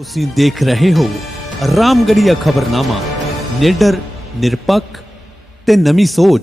ਤੁਸੀਂ ਦੇਖ ਰਹੇ ਹੋ ਰਾਮਗੜੀਆ ਖਬਰਨਾਮਾ, ਨਿਡਰ, ਨਿਰਪੱਖ ਤੇ ਨਵੀਂ ਸੋਚ।